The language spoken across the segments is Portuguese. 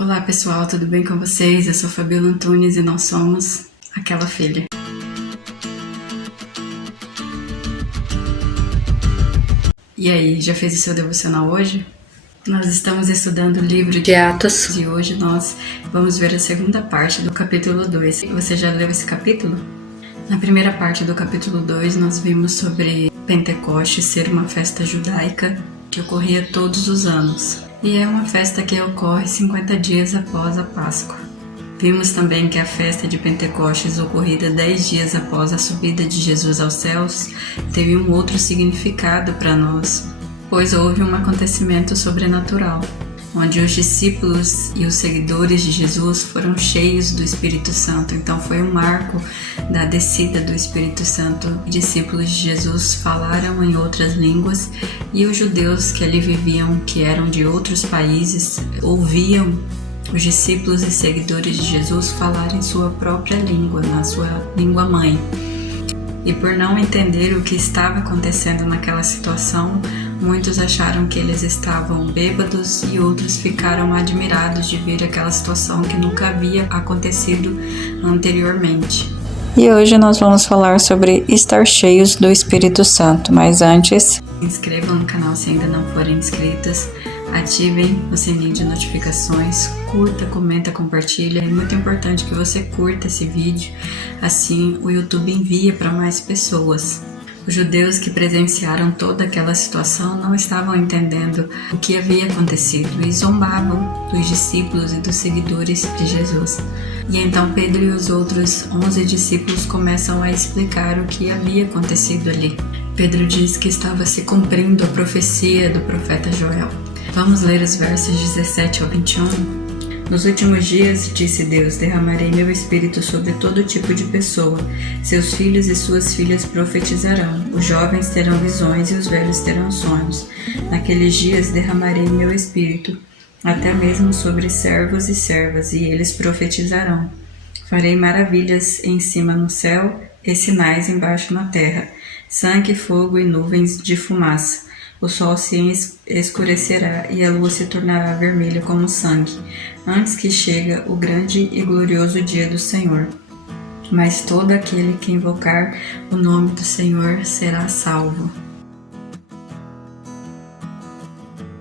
Olá pessoal, tudo bem com vocês? Eu sou Fabiola Antunes e nós somos Aquela Filha. E aí, já fez o seu devocional hoje? Nós estamos estudando o livro de Atos e hoje nós vamos ver a segunda parte do capítulo 2. Você já leu esse capítulo? Na primeira parte do capítulo 2 nós vimos sobre Pentecostes ser uma festa judaica que ocorria todos os anos. E é uma festa que ocorre 50 dias após a Páscoa. Vimos também que a festa de Pentecostes, ocorrida 10 dias após a subida de Jesus aos céus, teve um outro significado para nós, pois houve um acontecimento sobrenatural, onde os discípulos e os seguidores de Jesus foram cheios do Espírito Santo. Então foi um marco da descida do Espírito Santo. Os discípulos de Jesus falaram em outras línguas e os judeus que ali viviam, que eram de outros países, ouviam os discípulos e seguidores de Jesus falarem sua própria língua, na sua língua mãe. E por não entender o que estava acontecendo naquela situação, muitos acharam que eles estavam bêbados e outros ficaram admirados de ver aquela situação que nunca havia acontecido anteriormente. E hoje nós vamos falar sobre estar cheios do Espírito Santo, mas antes, se inscrevam no canal se ainda não forem inscritos, ativem o sininho de notificações, curta, comenta, compartilha. É muito importante que você curta esse vídeo, assim o YouTube envia para mais pessoas. Os judeus que presenciaram toda aquela situação não estavam entendendo o que havia acontecido e zombavam dos discípulos e dos seguidores de Jesus. E então Pedro e os outros 11 discípulos começam a explicar o que havia acontecido ali. Pedro diz que estava se cumprindo a profecia do profeta Joel. Vamos ler os versos 17 ao 21. Nos últimos dias, disse Deus, derramarei meu espírito sobre todo tipo de pessoa. Seus filhos e suas filhas profetizarão, os jovens terão visões e os velhos terão sonhos. Naqueles dias derramarei meu espírito, até mesmo sobre servos e servas, e eles profetizarão. Farei maravilhas em cima no céu e sinais embaixo na terra, sangue, fogo e nuvens de fumaça. O sol se escurecerá e a lua se tornará vermelha como sangue, antes que chegue o grande e glorioso dia do Senhor. Mas todo aquele que invocar o nome do Senhor será salvo.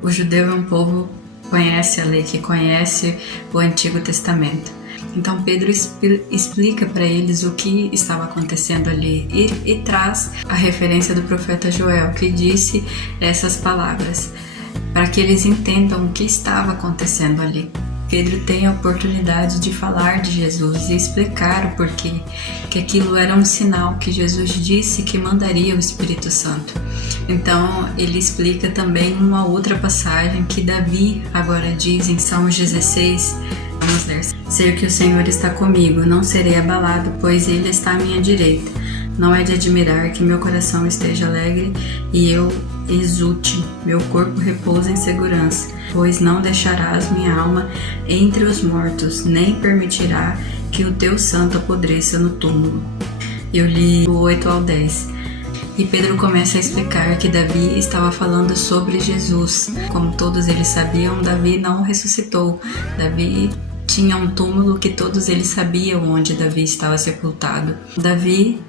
O judeu é um povo que conhece a lei, que conhece o Antigo Testamento. Então Pedro explica para eles o que estava acontecendo ali e traz a referência do profeta Joel, que disse essas palavras, para que eles entendam o que estava acontecendo ali. Pedro tem a oportunidade de falar de Jesus e explicar o porquê, que aquilo era um sinal que Jesus disse que mandaria o Espírito Santo. Então ele explica também uma outra passagem que Davi agora diz em Salmos 16, vamos ler. Sei que o Senhor está comigo, não serei abalado, pois Ele está à minha direita. Não é de admirar que meu coração esteja alegre e eu exulte, meu corpo repousa em segurança, pois não deixarás minha alma entre os mortos, nem permitirá que o teu santo apodreça no túmulo. Eu li do 8 ao 10. E Pedro começa a explicar que Davi estava falando sobre Jesus. Como todos eles sabiam, Davi não ressuscitou. Davi tinha um túmulo que todos eles sabiam onde Davi estava sepultado. Davi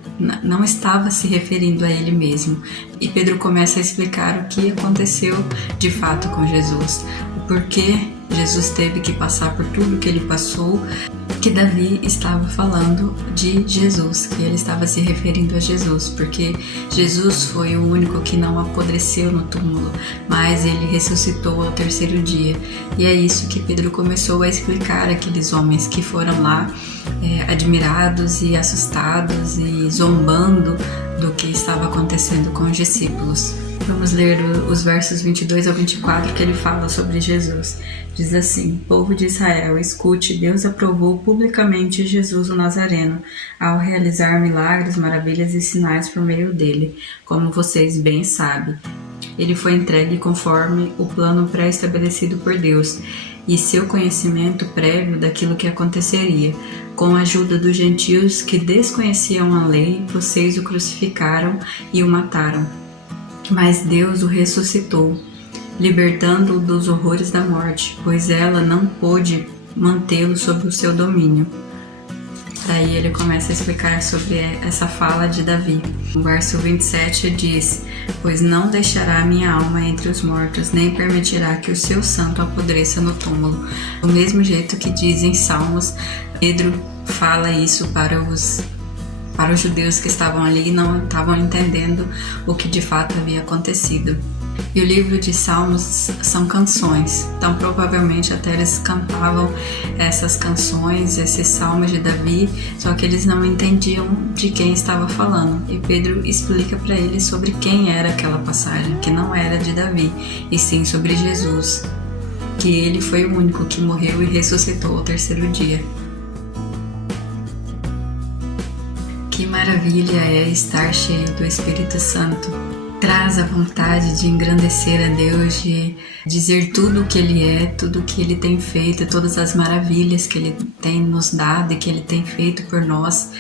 não estava se referindo a ele mesmo. E Pedro começa a explicar o que aconteceu de fato com Jesus. O porquê Jesus teve que passar por tudo que ele passou, que Davi estava falando de Jesus, que ele estava se referindo a Jesus, porque Jesus foi o único que não apodreceu no túmulo, mas ele ressuscitou ao terceiro dia. E é isso que Pedro começou a explicar àqueles homens que foram lá admirados e assustados e zombando do que estava acontecendo com os discípulos. Vamos ler os versos 22 ao 24 que ele fala sobre Jesus. Diz assim: Povo de Israel, escute, Deus aprovou publicamente Jesus o Nazareno, ao realizar milagres, maravilhas e sinais por meio dele, como vocês bem sabem. Ele foi entregue conforme o plano pré-estabelecido por Deus e seu conhecimento prévio daquilo que aconteceria. Com a ajuda dos gentios que desconheciam a lei, vocês o crucificaram e o mataram. Mas Deus o ressuscitou, libertando-o dos horrores da morte, pois ela não pôde mantê-lo sob o seu domínio. Daí ele começa a explicar sobre essa fala de Davi. O verso 27 diz: pois não deixará minha alma entre os mortos, nem permitirá que o seu santo apodreça no túmulo. Do mesmo jeito que diz em Salmos, Pedro fala isso para os judeus que estavam ali e não estavam entendendo o que de fato havia acontecido. E o livro de Salmos são canções, então provavelmente até eles cantavam essas canções, esses salmos de Davi, só que eles não entendiam de quem estava falando. E Pedro explica para eles sobre quem era aquela passagem, que não era de Davi, e sim sobre Jesus, que ele foi o único que morreu e ressuscitou ao terceiro dia. Que maravilha é estar cheio do Espírito Santo. Traz a vontade de engrandecer a Deus, de dizer tudo o que Ele é, tudo o que Ele tem feito, todas as maravilhas que Ele tem nos dado e que Ele tem feito por nós.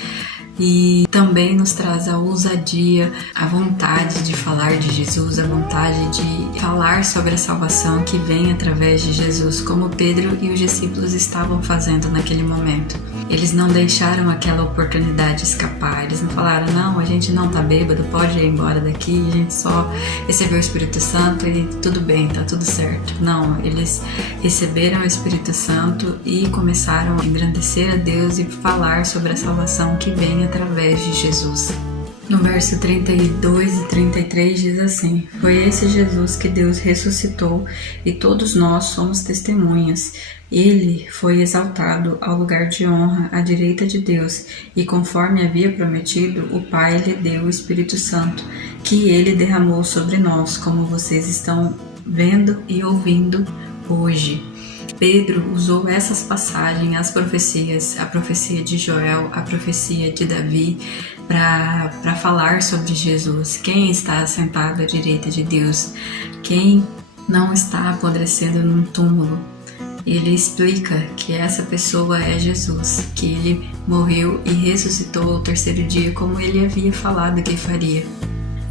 E também nos traz a ousadia, a vontade de falar de Jesus, a vontade de falar sobre a salvação que vem através de Jesus, como Pedro e os discípulos estavam fazendo naquele momento. Eles não deixaram aquela oportunidade escapar, eles não falaram: não, a gente não tá bêbado, pode ir embora daqui, a gente só recebeu o Espírito Santo e tudo bem, tá tudo certo. Não, eles receberam o Espírito Santo e começaram a engrandecer a Deus e falar sobre a salvação que vem através de Jesus. No verso 32 e 33 diz assim: foi esse Jesus que Deus ressuscitou e todos nós somos testemunhas. Ele foi exaltado ao lugar de honra à direita de Deus e, conforme havia prometido, o Pai lhe deu o Espírito Santo, que ele derramou sobre nós, como vocês estão vendo e ouvindo hoje. Pedro usou essas passagens, as profecias, a profecia de Joel, a profecia de Davi, para falar sobre Jesus. Quem está sentado à direita de Deus? Quem não está apodrecendo num túmulo? Ele explica que essa pessoa é Jesus, que ele morreu e ressuscitou ao terceiro dia, como ele havia falado que faria.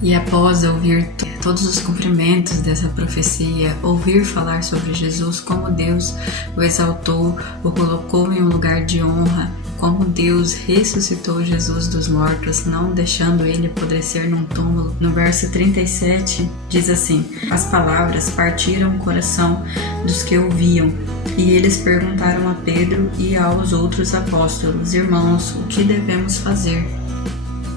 E após ouvir todos os cumprimentos dessa profecia, ouvir falar sobre Jesus, como Deus o exaltou, o colocou em um lugar de honra, como Deus ressuscitou Jesus dos mortos, não deixando ele apodrecer num túmulo. No verso 37 diz assim: as palavras partiram o coração dos que ouviam, e eles perguntaram a Pedro e aos outros apóstolos: irmãos, o que devemos fazer?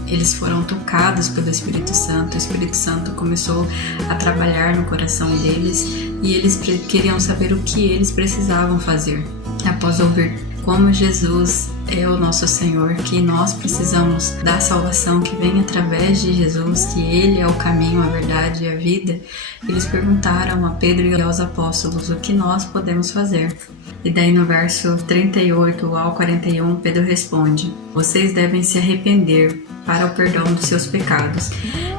Eles foram tocados pelo Espírito Santo. O Espírito Santo começou a trabalhar no coração deles e eles queriam saber o que eles precisavam fazer. Após ouvir como Jesus é o nosso Senhor, que nós precisamos da salvação que vem através de Jesus, que Ele é o caminho, a verdade e a vida, eles perguntaram a Pedro e aos apóstolos o que nós podemos fazer. E daí no verso 38 ao 41, Pedro responde: vocês devem se arrepender para o perdão dos seus pecados,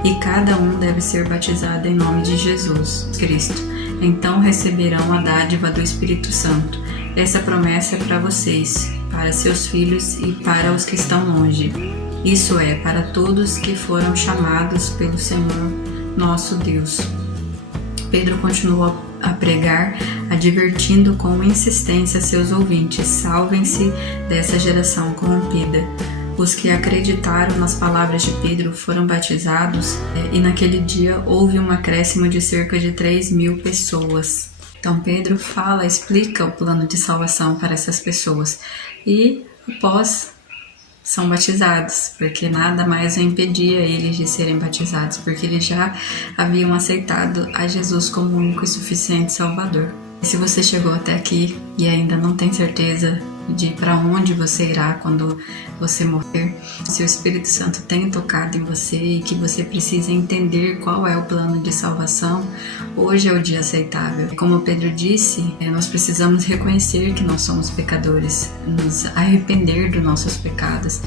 e cada um deve ser batizado em nome de Jesus Cristo. Então receberão a dádiva do Espírito Santo. Essa promessa é para vocês, para seus filhos e para os que estão longe. Isso é, para todos que foram chamados pelo Senhor nosso Deus. Pedro continuou a pregar, advertindo com insistência seus ouvintes: salvem-se dessa geração corrompida. Os que acreditaram nas palavras de Pedro foram batizados e naquele dia houve um acréscimo de cerca de 3.000 pessoas. Então Pedro explica o plano de salvação para essas pessoas e após são batizados, porque nada mais impedia eles de serem batizados, porque eles já haviam aceitado a Jesus como o único e suficiente Salvador. E se você chegou até aqui e ainda não tem certeza de para onde você irá quando você morrer, se o Espírito Santo tem tocado em você e que você precisa entender qual é o plano de salvação, hoje é o dia aceitável. Como Pedro disse, nós precisamos reconhecer que nós somos pecadores, nos arrepender dos nossos pecados,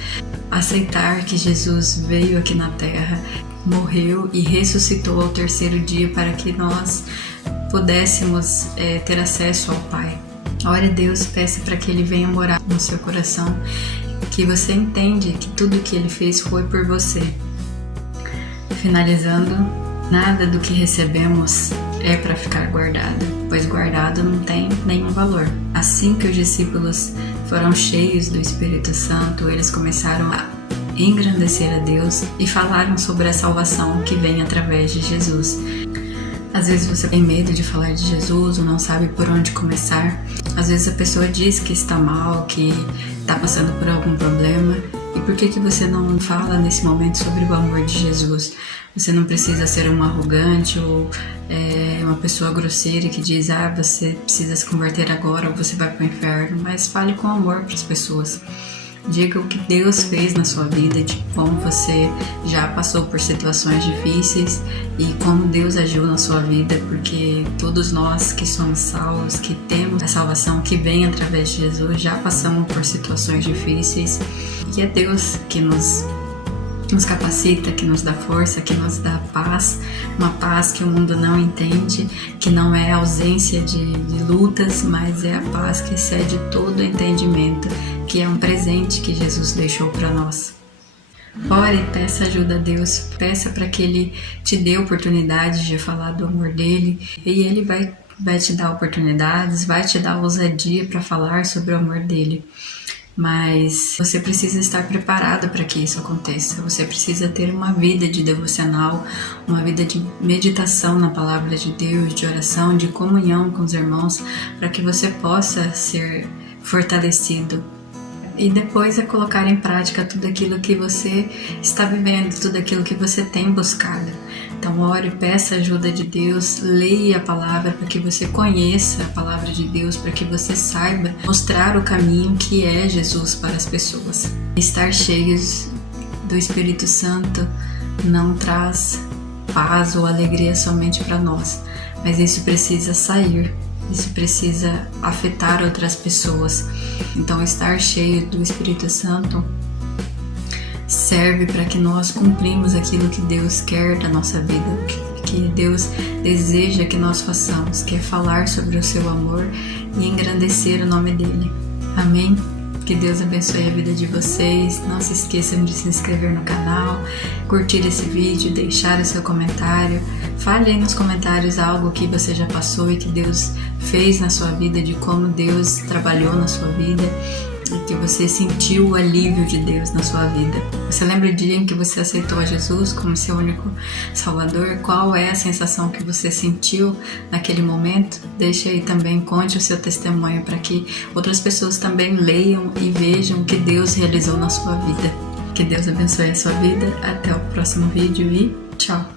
aceitar que Jesus veio aqui na terra, morreu e ressuscitou ao terceiro dia para que nós pudéssemos ter acesso ao Pai. Ore a Deus, peça para que Ele venha morar no seu coração, que você entende que tudo que Ele fez foi por você. Finalizando, nada do que recebemos é para ficar guardada, pois guardado não tem nenhum valor. Assim que os discípulos foram cheios do Espírito Santo, eles começaram a engrandecer a Deus e falaram sobre a salvação que vem através de Jesus. Às vezes você tem medo de falar de Jesus ou não sabe por onde começar. Às vezes a pessoa diz que está mal, que está passando por algum problema. E por que você não fala nesse momento sobre o amor de Jesus? Você não precisa ser um arrogante ou uma pessoa grosseira que diz você precisa se converter agora ou você vai para o inferno. Mas fale com amor para as pessoas. Diga o que Deus fez na sua vida, de como você já passou por situações difíceis e como Deus agiu na sua vida, porque todos nós que somos salvos, que temos a salvação que vem através de Jesus, já passamos por situações difíceis e é Deus que nos capacita, que nos dá força, que nos dá paz, uma paz que o mundo não entende, que não é ausência de lutas, mas é a paz que excede todo entendimento, que é um presente que Jesus deixou para nós. Ore, peça ajuda a Deus, peça para que Ele te dê oportunidade de falar do amor dele e Ele vai te dar oportunidades, vai te dar ousadia para falar sobre o amor dele. Mas você precisa estar preparado para que isso aconteça. Você precisa ter uma vida de devocional, uma vida de meditação na palavra de Deus, de oração, de comunhão com os irmãos, para que você possa ser fortalecido. E depois é colocar em prática tudo aquilo que você está vivendo, tudo aquilo que você tem buscado. Então ore, peça a ajuda de Deus, leia a palavra para que você conheça a palavra de Deus, para que você saiba mostrar o caminho que é Jesus para as pessoas. Estar cheios do Espírito Santo não traz paz ou alegria somente para nós, mas isso precisa sair. Isso precisa afetar outras pessoas. Então, estar cheio do Espírito Santo serve para que nós cumprimos aquilo que Deus quer da nossa vida, que Deus deseja que nós façamos, que é falar sobre o seu amor e engrandecer o nome dele. Amém? Que Deus abençoe a vida de vocês. Não se esqueçam de se inscrever no canal, curtir esse vídeo, deixar o seu comentário. Fale aí nos comentários algo que você já passou e que Deus fez na sua vida, de como Deus trabalhou na sua vida e que você sentiu o alívio de Deus na sua vida. Você lembra o dia em que você aceitou a Jesus como seu único Salvador? Qual é a sensação que você sentiu naquele momento? Deixe aí também, conte o seu testemunho para que outras pessoas também leiam e vejam o que Deus realizou na sua vida. Que Deus abençoe a sua vida. Até o próximo vídeo e tchau!